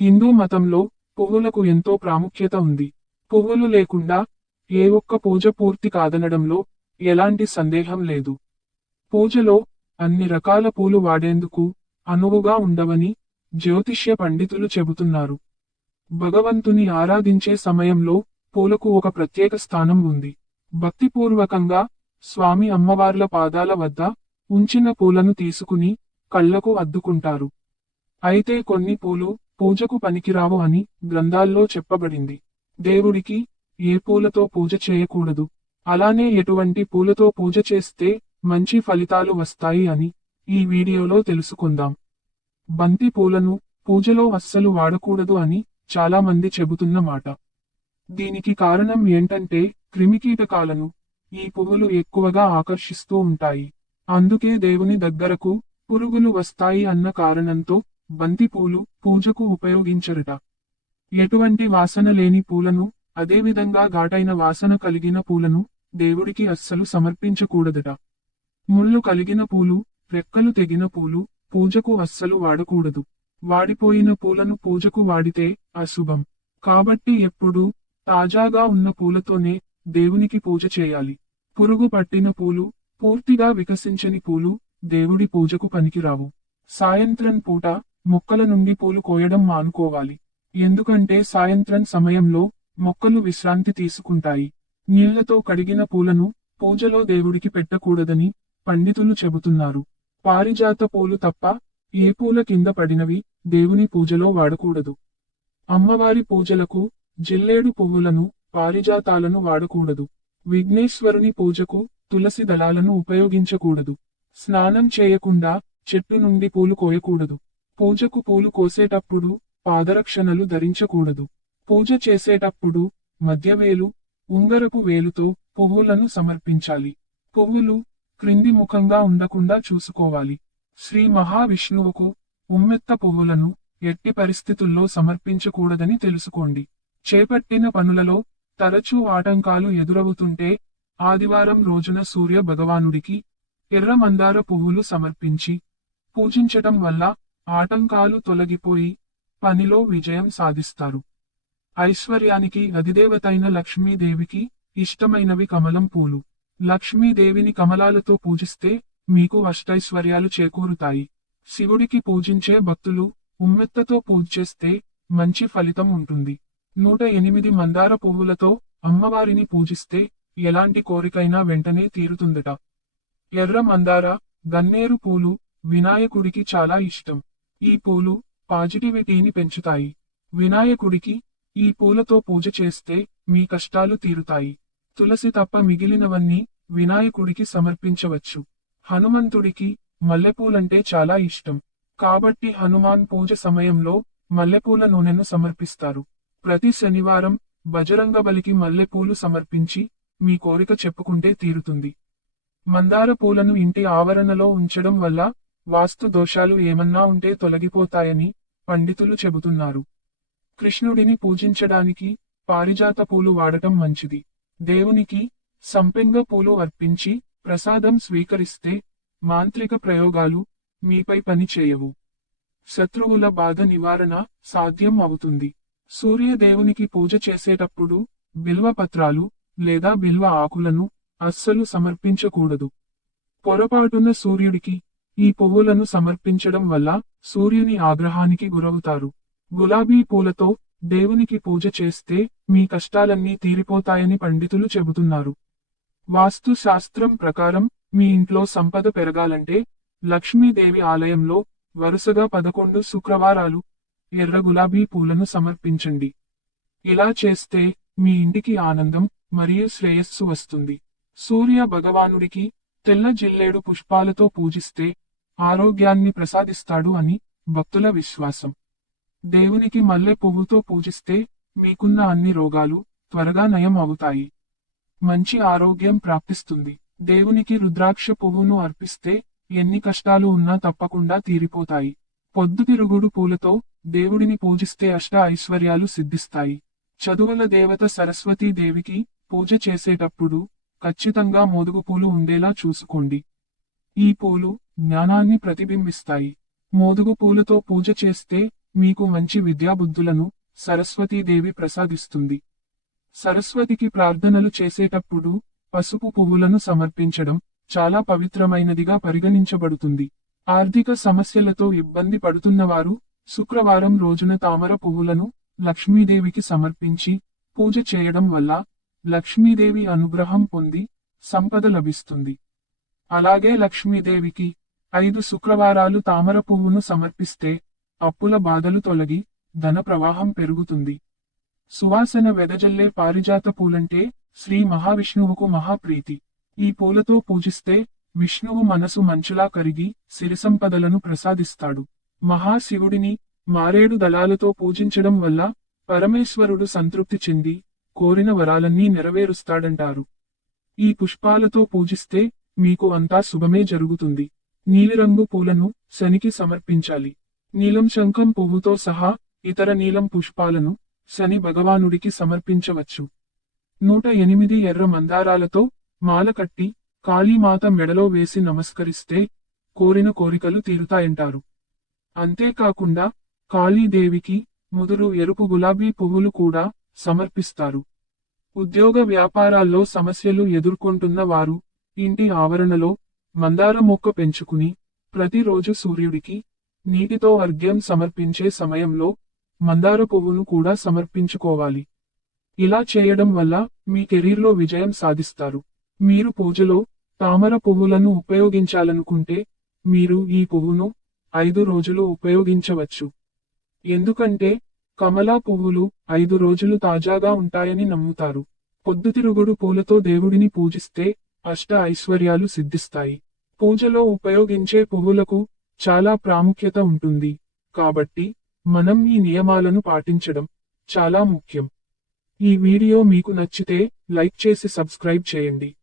హిందూ మతంలో పువ్వులకు ఎంతో ప్రాముఖ్యత ఉంది. పువ్వులు లేకుండా ఏ ఒక్క పూజ పూర్తి కాదనడంలో ఎలాంటి సందేహం లేదు. పూజలో అన్ని రకాల పూలు వాడేందుకు అనువుగా ఉండవని జ్యోతిష్య పండితులు చెబుతున్నారు. భగవంతుని ఆరాధించే సమయంలో పూలకు ఒక ప్రత్యేక స్థానం ఉంది. భక్తిపూర్వకంగా స్వామి అమ్మవార్ల పాదాల వద్ద ఉంచిన పూలను తీసుకుని కళ్ళకు అద్దుకుంటారు. అయితే కొన్ని పూలు పూజకు పనికిరావు అని గ్రంథాల్లో చెప్పబడింది. దేవుడికి ఏ పూలతో పూజ చేయకూడదు. అలానే ఎటువంటి పూలతో పూజ చేస్తే మంచి ఫలితాలు వస్తాయి అని ఈ వీడియోలో తెలుసుకుందాం. బంతి పూలను పూజలో అస్సలు వాడకూడదు అని చాలా మంది చెబుతున్న మాట. దీనికి కారణం ఏంటంటే క్రిమికీటకాలను ఈ పువ్వులు ఎక్కువగా ఆకర్షిస్తూ ఉంటాయి. అందుకే దేవుని దగ్గరకు పురుగులు వస్తాయి అన్న కారణంతో బంతిపూలు పూజకు ఉపయోగించరుట. ఎటువంటి వాసన లేని పూలను అదేవిధంగా ఘాటైన వాసన కలిగిన పూలను దేవుడికి అస్సలు సమర్పించకూడదట. ముళ్ళు కలిగిన పూలు రెక్కలు తెగిన పూలు పూజకు అస్సలు వాడకూడదు. వాడిపోయిన పూలను పూజకు వాడితే అశుభం. కాబట్టి ఎప్పుడూ తాజాగా ఉన్న పూలతోనే దేవునికి పూజ చేయాలి. పురుగు పట్టిన పూలు పూర్తిగా వికసించని పూలు దేవుడి పూజకు పనికిరావు. సాయంత్రం పూట మొక్కల నుండి పూలు కోయడం మానుకోవాలి. ఎందుకంటే సాయంత్రం సమయంలో మొక్కలు విశ్రాంతి తీసుకుంటాయి. నీళ్ళతో కడిగిన పూలను పూజలో దేవుడికి పెట్టకూడదని పండితులు చెబుతున్నారు. పారిజాత పూలు తప్ప ఏ పూల కింద పడినవి దేవుని పూజలో వాడకూడదు. అమ్మవారి పూజలకు జిల్లేడు పువ్వులను పారిజాతాలను వాడకూడదు. విఘ్నేశ్వరుని పూజకు తులసి దళాలను ఉపయోగించకూడదు. స్నానం చేయకుండా చెట్టు నుండి పూలు కోయకూడదు. పూజకు పూలు కోసేటప్పుడు పాదరక్షణలు ధరించకూడదు. పూజ చేసేటప్పుడు మధ్యవేలు ఉంగరపు వేలుతో పువ్వులను సమర్పించాలి. పువ్వులు క్రింది ముఖంగా ఉండకుండా చూసుకోవాలి. శ్రీ మహావిష్ణువుకు ఉమ్మెత్త పువ్వులను ఎట్టి పరిస్థితుల్లో సమర్పించకూడదని తెలుసుకోండి. చేపట్టిన పనులలో తరచూ ఆటంకాలు ఎదురవుతుంటే ఆదివారం రోజున సూర్య భగవానుడికి ఎర్ర మందార పువ్వులు సమర్పించి పూజించటం వల్ల ఆటంకాలు తొలగిపోయి పనిలో విజయం సాధిస్తారు. ఐశ్వర్యానికి అధిదేవతైన లక్ష్మీదేవికి ఇష్టమైనవి కమలం పూలు. లక్ష్మీదేవిని కమలాలతో పూజిస్తే మీకు అష్టైశ్వర్యాలు చేకూరుతాయి. శివుడికి పూజించే భక్తులు ఉమ్మెత్తతో పూజ చేస్తే మంచి ఫలితం ఉంటుంది. నూట ఎనిమిది మందార పువ్వులతో అమ్మవారిని పూజిస్తే ఎలాంటి కోరికైనా వెంటనే తీరుతుందట. ఎర్ర మందార గన్నేరు పూలు వినాయకుడికి చాలా ఇష్టం. ఈ పూలు పాజిటివిటీని పెంచుతాయి. వినాయకుడికి ఈ పూలతో పూజ చేస్తే మీ కష్టాలు తీరుతాయి. తులసి తప్ప మిగిలినవన్నీ వినాయకుడికి సమర్పించవచ్చు. హనుమంతుడికి మల్లెపూలంటే చాలా ఇష్టం. కాబట్టి హనుమాన్ పూజ సమయంలో మల్లెపూల నూనెను సమర్పిస్తారు. ప్రతి శనివారం బజరంగబలికి మల్లెపూలు సమర్పించి మీ కోరిక చెప్పుకుంటే తీరుతుంది. మందార పూలను ఇంటి ఆవరణలో ఉంచడం వల్ల వాస్తు దోషాలు ఏమన్నా ఉంటే తొలగిపోతాయని పండితులు చెబుతున్నారు. కృష్ణుడిని పూజించడానికి పారిజాత పూలు వాడటం మంచిది. దేవునికి సంపెంగ పూలు అర్పించి ప్రసాదం స్వీకరిస్తే మాంత్రిక ప్రయోగాలు మీపై పని చేయవు. శత్రువుల బాధ నివారణ సాధ్యం అవుతుంది. సూర్యదేవునికి పూజ చేసేటప్పుడు బిల్వ పత్రాలు లేదా బిల్వ ఆకులను అస్సలు సమర్పించకూడదు. పొరపాటున సూర్యుడికి ఈ పువ్వులను సమర్పించడం వల్ల సూర్యుని ఆగ్రహానికి గురవుతారు. గులాబీ పూలతో దేవునికి పూజ చేస్తే మీ కష్టాలన్నీ తీరిపోతాయని పండితులు చెబుతున్నారు. వాస్తు శాస్త్రం ప్రకారం మీ ఇంట్లో సంపద పెరగాలంటే లక్ష్మీదేవి ఆలయంలో వరుసగా పదకొండు శుక్రవారాలు ఎర్ర గులాబీ పూలను సమర్పించండి. ఇలా చేస్తే మీ ఇంటికి ఆనందం మరియు శ్రేయస్సు వస్తుంది. సూర్య భగవానుడికి తెల్ల జిల్లేడు పుష్పాలతో పూజిస్తే ఆరోగ్యాన్ని ప్రసాదిస్తాడు అని భక్తుల విశ్వాసం. దేవునికి మల్లె పువ్వుతో పూజిస్తే మీకున్న అన్ని రోగాలు త్వరగా నయం అవుతాయి మంచి ఆరోగ్యం ప్రాప్తిస్తుంది. దేవునికి రుద్రాక్ష పువ్వును అర్పిస్తే ఎన్ని కష్టాలు ఉన్నా తప్పకుండా తీరిపోతాయి. పొద్దుతిరుగుడు పూలతో దేవుడిని పూజిస్తే అష్ట ఐశ్వర్యాలు సిద్ధిస్తాయి. చదువుల దేవత సరస్వతీ దేవికి పూజ చేసేటప్పుడు ఖచ్చితంగా మోదుగు పూలు ఉండేలా చూసుకోండి. ఈ పూలు జ్ఞానాన్ని ప్రతిబింబిస్తాయి. మోదుగు పూలతో పూజ చేస్తే మీకు మంచి విద్యాబుద్ధులను సరస్వతీదేవి ప్రసాదిస్తుంది. సరస్వతికి ప్రార్థనలు చేసేటప్పుడు పసుపు పువ్వులను సమర్పించడం చాలా పవిత్రమైనదిగా పరిగణించబడుతుంది. ఆర్థిక సమస్యలతో ఇబ్బంది పడుతున్నవారు శుక్రవారం రోజున తామర పువ్వులను లక్ష్మీదేవికి సమర్పించి పూజ చేయడం వల్ల లక్ష్మీదేవి అనుగ్రహం పొంది సంపద లభిస్తుంది. అలాగే లక్ష్మీదేవికి ఐదు శుక్రవారాలు తామర పువ్వును సమర్పిస్తే అప్పుల బాధలు తొలగి ధన ప్రవాహం పెరుగుతుంది. సువాసన వెదజల్లే పారిజాత పూలంటే శ్రీ మహావిష్ణువుకు మహాప్రీతి. ఈ పూలతో పూజిస్తే విష్ణువు మనసు మంచులా కరిగి సిరిసంపదలను ప్రసాదిస్తాడు. మహాశివుడిని మారేడు దళాలతో పూజించడం వల్ల పరమేశ్వరుడు సంతృప్తి చెంది కోరిన వరాలన్నీ నెరవేరుస్తాడంటారు. ఈ పుష్పాలతో పూజిస్తే మీకు అంతా శుభమే జరుగుతుంది. నీలిరంగు పూలను శనికి సమర్పించాలి. నీలం శంఖం పువ్వుతో సహా ఇతర నీలం పుష్పాలను శని భగవానుడికి సమర్పించవచ్చు. నూట ఎనిమిది ఎర్ర మందారాలతో మాల కట్టి కాళీమాత మెడలో వేసి నమస్కరిస్తే కోరిన కోరికలు తీరుతాయంటారు. అంతేకాకుండా కాళీదేవికి ముదురు ఎరుపు గులాబీ పువ్వులు కూడా సమర్పిస్తారు. ఉద్యోగ వ్యాపారాల్లో సమస్యలు ఎదుర్కొంటున్న వారు ఇంటి ఆవరణలో మందార మొక్క పెంచుకుని ప్రతిరోజు సూర్యుడికి నీటితో అర్ఘ్యం సమర్పించే సమయంలో మందార పువ్వును కూడా సమర్పించుకోవాలి. ఇలా చేయడం వల్ల మీ కెరీర్లో విజయం సాధిస్తారు. మీరు పూజలో తామర పువ్వులను ఉపయోగించాలనుకుంటే మీరు ఈ పువ్వును ఐదు రోజులు ఉపయోగించవచ్చు. ఎందుకంటే కమలా పువ్వులు ఐదు రోజులు తాజాగా ఉంటాయని నమ్ముతారు. పొద్దుతిరుగుడు పూలతో దేవుడిని పూజిస్తే అష్ట ఐశ్వర్యాలు సిద్ధిస్తాయి. పూజలో ఉపయోగించే పువ్వులకు చాలా ప్రాముఖ్యత ఉంటుంది. కాబట్టి మనం ఈ నియమాలను పాటించడం చాలా ముఖ్యం. ఈ వీడియో మీకు నచ్చితే లైక్ చేసి సబ్స్క్రైబ్ చేయండి.